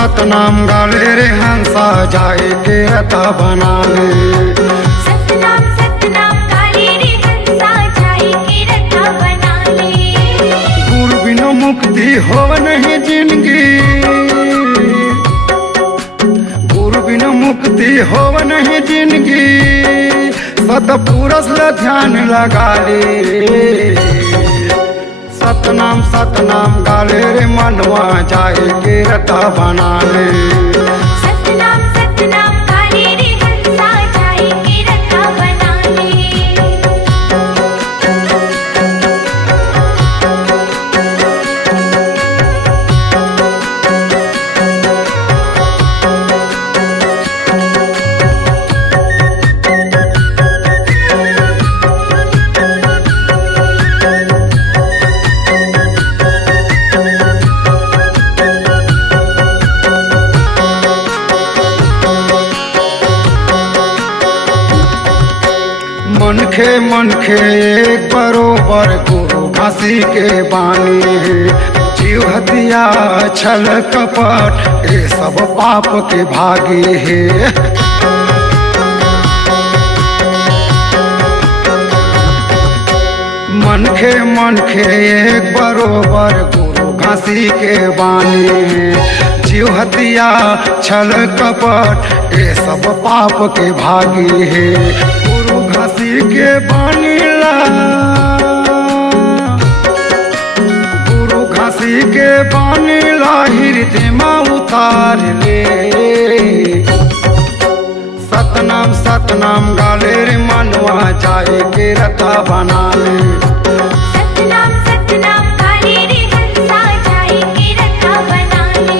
सतनाम गाले रे हंसा जाए के रता बना ले। सतनाम सतनाम गाले रे हंसा जाए के रता बना ले। गुरु बिना मुक्ति हो नहीं जिंदगी, गुरु बिना मुक्ति हो नहीं जिंदगी। सतपुरुष ला ध्यान लगा ले। सतनाम सतनाम गाले रे मनवा जाए के रता बना ले। सतनाम सतनाम गाले रे हंसा जाए के रता बना ले। मनखे एक बरोबर गुरु घासी के बानी है। जीव हत्या छल कपट ये सब पाप के भागी है। मनखे एक बरोबर गुरु घासी के बानी है। जीव हत्या छल कपट ये सब पाप के भागी है। घासी के बानी ला, गुरु घासी के बानी ला हृदय में उतार ले। सतनाम सतनाम गाले रे मनवा जाए के रता बना ले। सतनाम सतनाम गाले रे हंसा जाए के रता बना ले।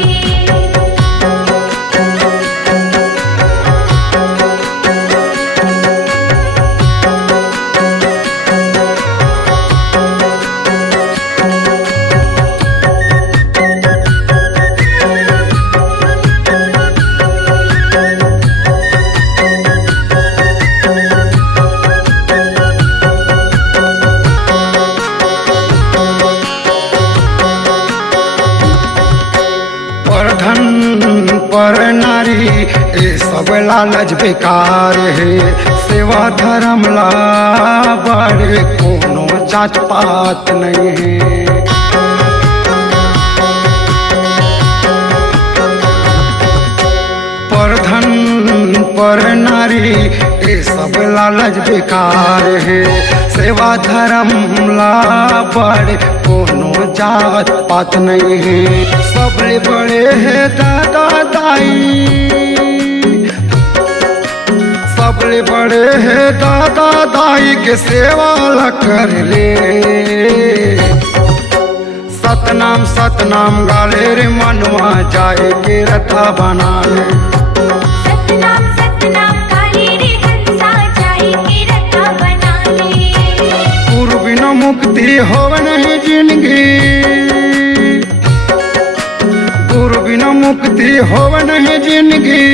पर नारी ये सब लालच बेकार है। सेवा धर्म ला बड़े कोनो जात पात नहीं है। पर नारी ये सब लालच बेकार है। सेवा धर्म ला बड़े कोनो जात पात नहीं है। सबले बड़े है दादा दाई, सबले बड़े है दादा दाई के सेवा ला कर ले। सतनाम सतनाम गाले रे मनवा जाए के रता बना ले। सतनाम सतनाम गाले रे हंसा जाए के रता बना ले। गुरु बिना मुक्ति हो नहीं जिंदगी, गुरु बिना मुक्ति हो नहीं जिंदगी।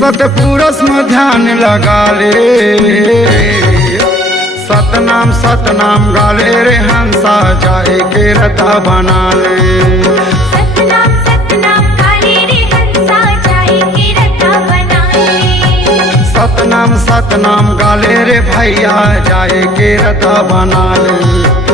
सतपुरुष में ध्यान लगा ले। सतनाम सतनाम गाले रे हंसा जाए के रता बना ले। सतनाम सतनाम गाले रे हंसा जाए के रता बना ले। सतनाम सतनाम गाले रे भैया जाए के रता बना ले।